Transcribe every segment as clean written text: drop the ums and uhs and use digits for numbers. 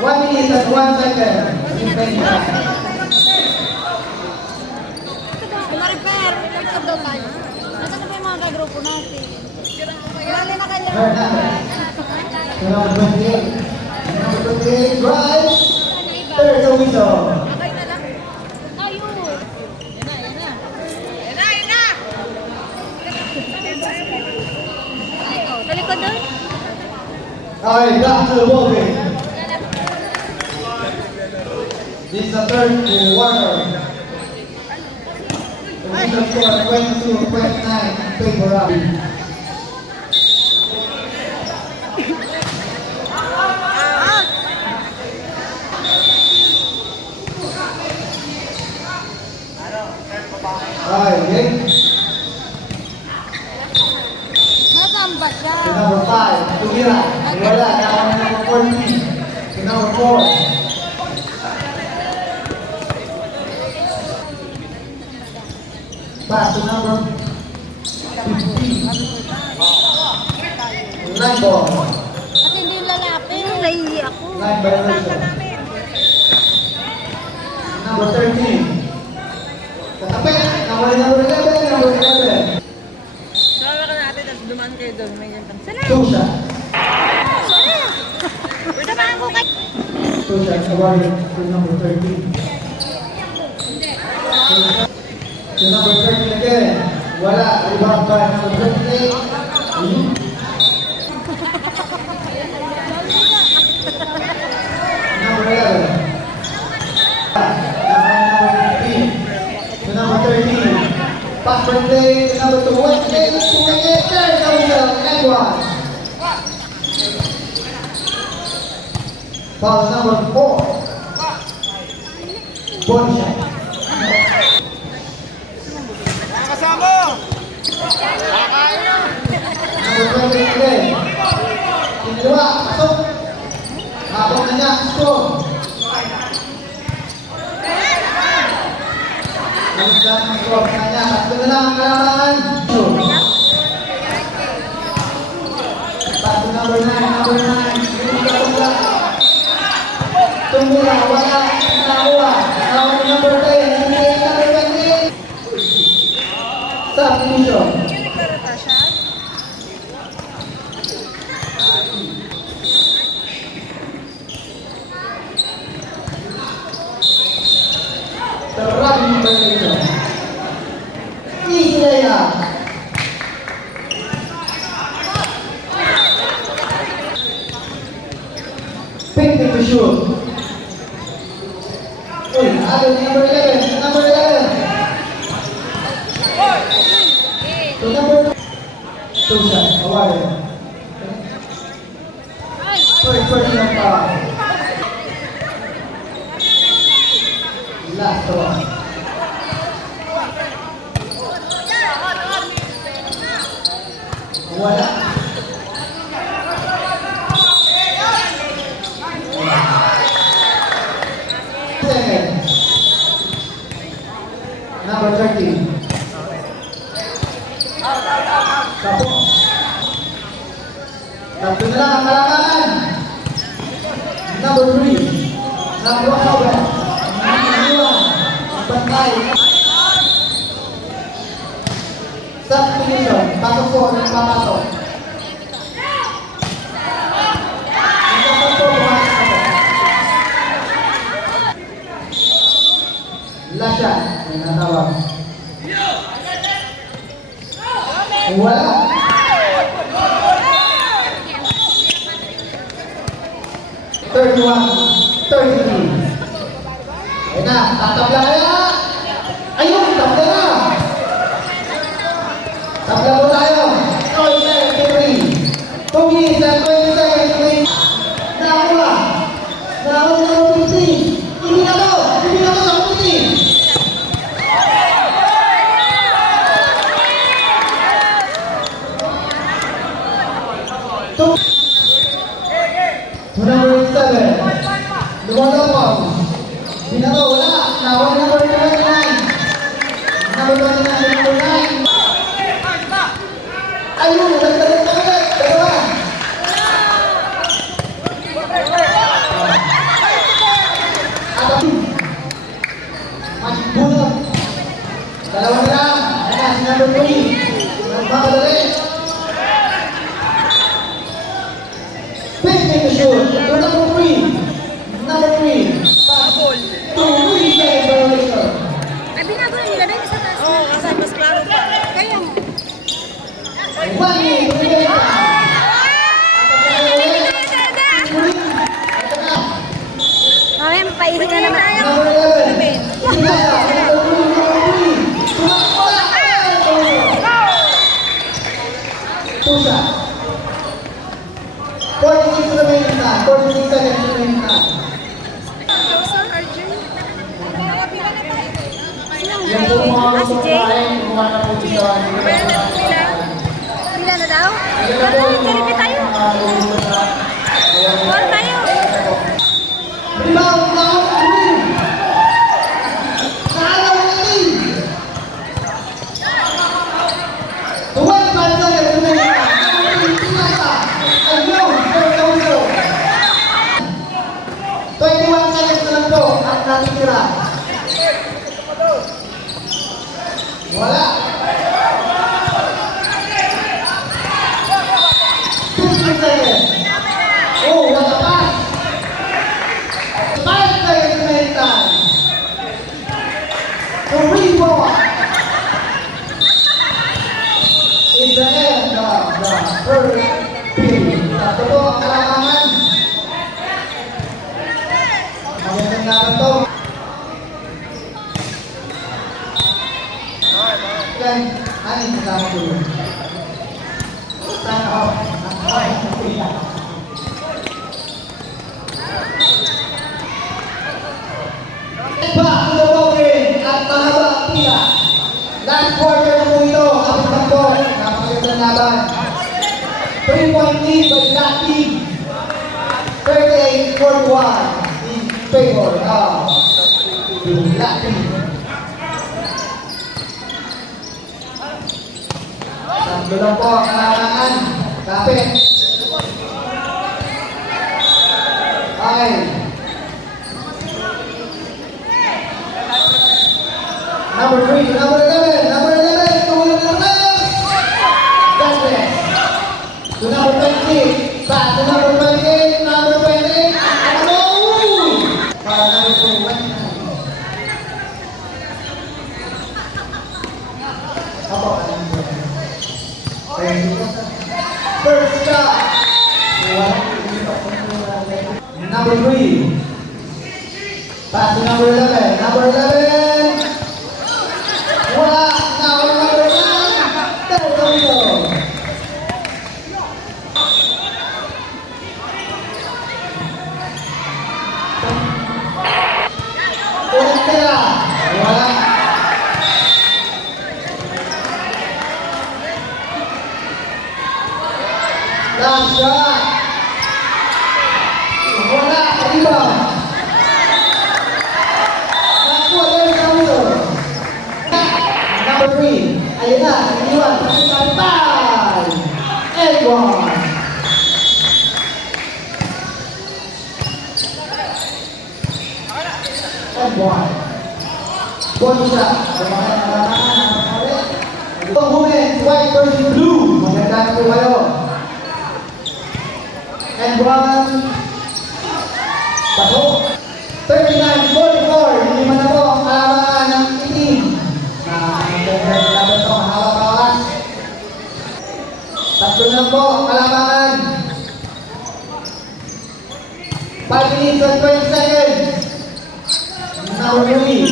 1 minute and 1 second. Defense time. Ma-repair. Nagtag daw tayo. Nasaan na ba yung mga kagrupo natin? Lali na kanya. Hernandez. Number 28. Number 28 drives. There's a whistle. Okay na lang. Tayo. Yan na, yan na. Yan na, yan na. Talikod doon. Alright, back to the ball game. This is the third quarter. The whistle score 22-29 in favor of. Alright, game. Nasaan ba siya? To number 5, Tumira. Wala, now number 14. To number 4. Pass to number 15. Line ball. Kasi hindi yung lalapin. Nahihi ako. Line violation. Number 13. Tatapit. Number 11. Number 11. Sawa ka natin, tapos dumaan kayo doon. May ganyan. Sala! Two shot. Sala! Dumaan ko kay... Two shots awarded to number 13. To number 13 again. Wala. Rebound by number 28. Number 11. To number 13. Pass for play to number 2. West play to 28. There's a whistle. And one. Foul number 4. Body shot. Kasama! Number 20 again. Kiniliwa. Pasok. Habang na niya. Score. Nagdaan ang score sa kanya. Tatlo na lang ang kalamangan. Pass to number 9. Number 9. Tumula. Wala. Nakuha. Nakuha to number 10. Number 20. Substitution. Running violation. Easy layup. Picking to shoot. Uy, ano number 11? Number 11. To number 2 shot. Awarded. First personal foul. Last one. Wala. Second. Number 13. Tapos. Tatlo na lang ang kalamangan. Number 3. Number 7. Bantay. Substitution. Pasok po ng papasok. Pasok po, pumasok po. Last shot. May natawag. Wala. Thirty-one. 33. Ayun na, tatabla kaya! Ayun, tabla na! Tabla po tayo! 23. 2 minutes and 20 seconds, please! Nakakuha! Nakakuha na ng 50! Hindi na to! Hindi na to sa 50! To number 7. Lumalapaw! Binato, wala. Nawag number 29. Number 29, number 9. Ayun, nagdalit na ulit. Dalawa. number 3. Magmadali. 15 to shoot. To number 3. Number 3. Pass. To Rudy Gay violation. Ay, binagulo nila na yung sa taas. Oo, kasi mas klaro pa. Kaya mo. 1 minute. Rudy Gay. Ay, mapaihinga naman tayo. Number 11. Inasa. Number 3. Sumakot. Two shots. 46 remaining time. 46 seconds remaining time. Sir Arjun. Nakapila na tayo. Sinang Yan po mga si gusto Jay? kain, kumuha na po dito. Bayan na po sila. Pila na daw? Pero nagkalipit tayo. Kuhan tayo. Rebound, down, win! Naalaw na team! 25 seconds remaining time. Inasa. Ayun, Fernando. 21 seconds na lang po ang natitira. Wala. 15 seconds. Oh, what a pass. 5 seconds remaining time. The rebound is the end of the first period. Tatlo po ang kalamangan. Magandang laban to. Yan, aning kasama ko yun. Sign off. Back to the ball game at mahaba ang pila. Last quarter na po ito. Kapit lang po. Napakagandang laban. 3-point lead by that team. 38-41 in favor of the black team. Tatlo lang po ang kailangan. Kapit. Okay. Number 3 to number 11. Number 11 to number 11. That's it. To number 20. Back to number 28. Number 28. Ano? Para number 21. Apa? First shot. Number 3. Back to number 11. Number 11. Wala. Now number 9. There we go. Ulit tira. Wala. Last shot. Wala. Rebound. Nakuha din sa ulo. Number 3. Ayun na. Iniwan. Pasipan. 5. And 1. And 1. Bonus shot. Women, white versus blue. Maganda na po kayo. And 1. Paso. 39-44. Hindi man na po ang kalamangan ng itim. Laban ito, mahaba-bawas. Tatlo na po ang kalamangan. 5 minutes and 20 seconds. Number 3.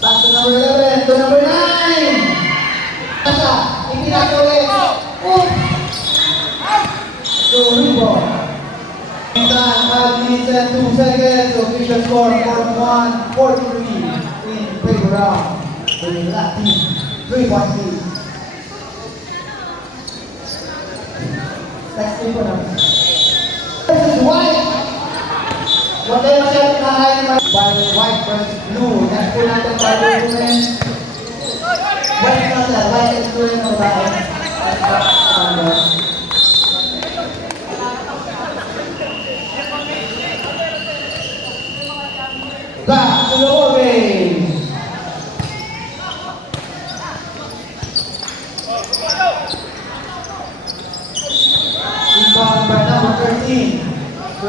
Back to number 11. To number 9. Nasa. Itinasa ulit. So, rebound. 5 minutes and 2 seconds. Official score 41-43 in favor of the black team. 3-point lead. Next team po naman. This is white. Huwag kayo masyadong kakain by white versus blue. Next po natin by the women. White na sila. White is blue na babae. Back to the ball game.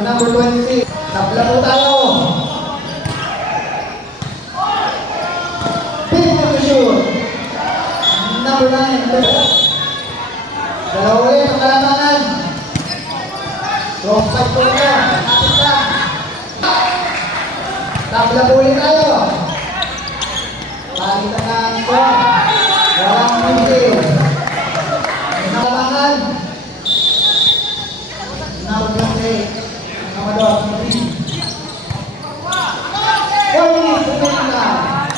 number 26. Tabla po tayo. Big to shoot. Number 9. Dalawa ulit ang kalamangan. Cross fight po na. Kapit na. Tabla po ulit tayo. Palitan na ang score. Walang missile. Kalamangan. Number 28. Amador, number 3. 4 minutes remaining now.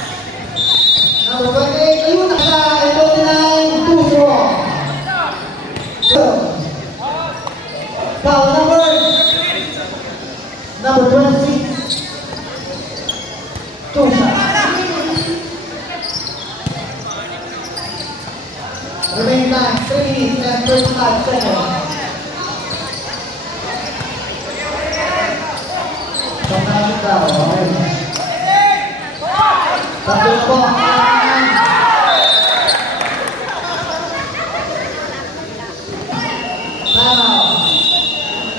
Number 28, ayun na sa ito na yung 2 draw. So, foul number 26. 2 shots. Remaining time, 3 minutes and 35 seconds. Pagkakasip daw, okay. Tatlo na po.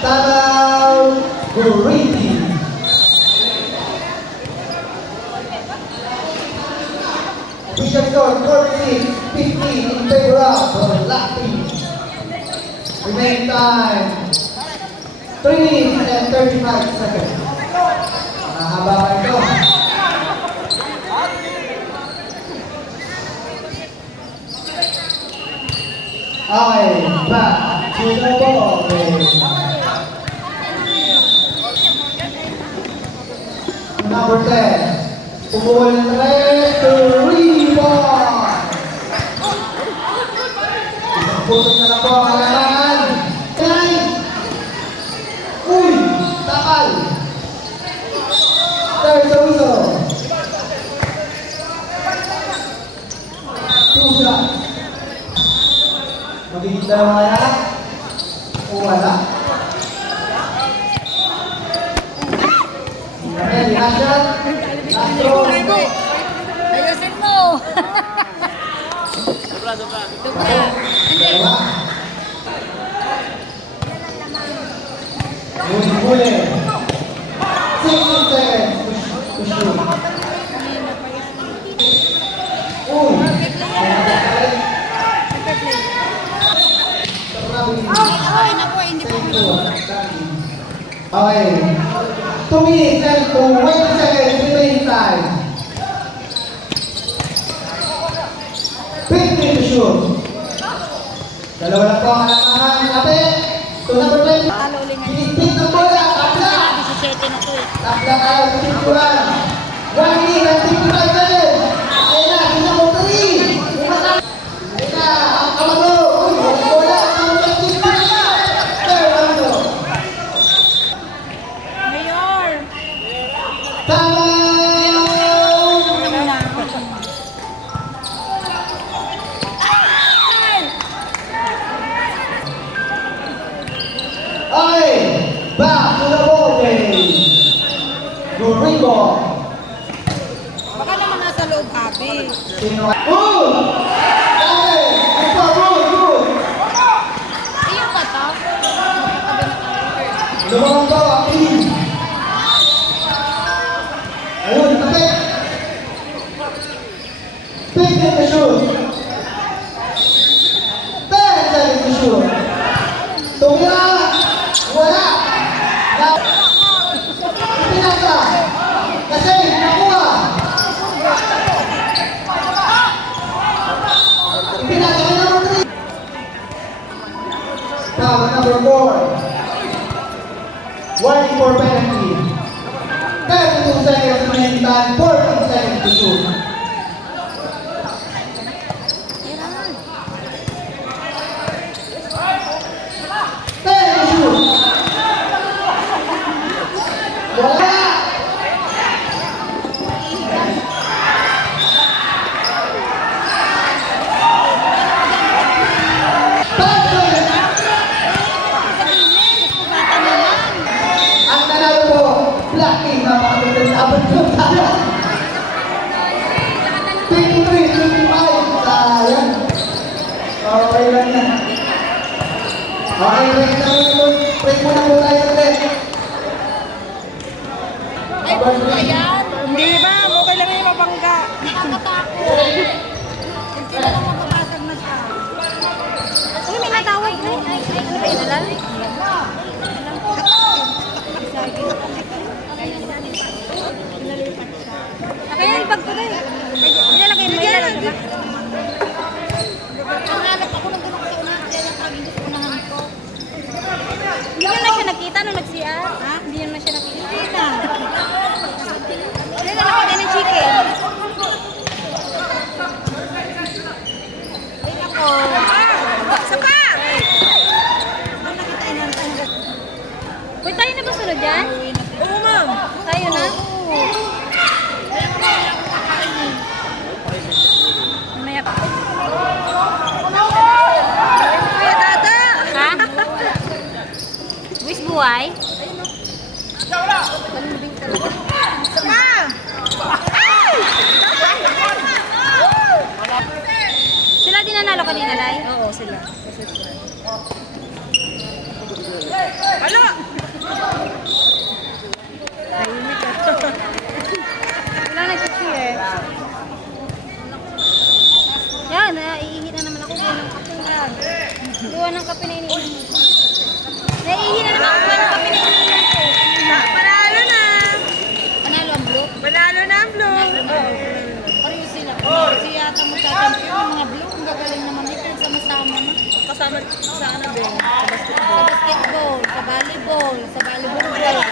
Tanaw Guriti. Official score, 46-15 in favor of the Black team. Remaining time, 3 minutes and 35 seconds. Mahaba pa ito. Okay, back to the ball game. Number 10. Pumukul ng 3 to rebound. Isang putok na lang po ang kalamangan. 9. Uy, takal. There's a whistle. 2 shots. Magiging dalawa kaya? O wala? Ready, last shot? Last throw? Ayusin mo. Sobra. Dupla. Hindi. Dalawa? Huli. 16 seconds to shoot. Uy! Okay na po, hindi po Okay. 2 minutes and 20 seconds remaining time. 15 to shoot. Dalawa na po ang kalamangan. Kapit. To number 20. Talo ulit ngayon. Pinipit ng bola. Tabla. 17 na to eh. Tabla tayo sa pintuan. 1 minute and 55 seconds. Ayun na. Sina mo 3. Ayun na. Ang kamalo. Uy. Walang bola. Ang pagkip. There. Kamalo. Mayor. Tama. Ano na? Okay, back to the ball game. Gurigo. Baka naman nasa loob, Abi. Sino? Good! Okay, ito, good. Ayun ba to? Lumabang to, ang team. Ayun, kapit. Pick and the shoot. 10 seconds to shoot. Tumira. Wala. Now, ipinasa. Kasi, nakuha. Ipinasa ka number 3. Foul number 4. Warning for penalty. 32 seconds remaining time. 14 seconds to shoot. Wala! Basket! Ang nanalo po, Black King, napakagandang abot ko tayo. Tayo na ba sunod dyan? Oo, ma'am. Tayo na? Mamaya pa. Kuya Tata. Ha? Wish buhay? Ma'am. Sila din nanalo kanina, Lai? Oo, sila. Alo! Tahimik ka. Wala nag-cheer. Yan, naiihi na naman ako. Gawa ng kape yan. Gawa ng kape na iniinom ko. Naiihi na naman ako. Gawa ng kape na iniinom ko. Panalo na! Panalo ang blue? Panalo na ang blue! Pareho sila. Kasi yata mo tatampi yung mga blue. Ang gagaling naman dito. Sama-sama na. Kasama sa ano din? Sa Sa basketball. basketball, sa volleyball, sa volleyball.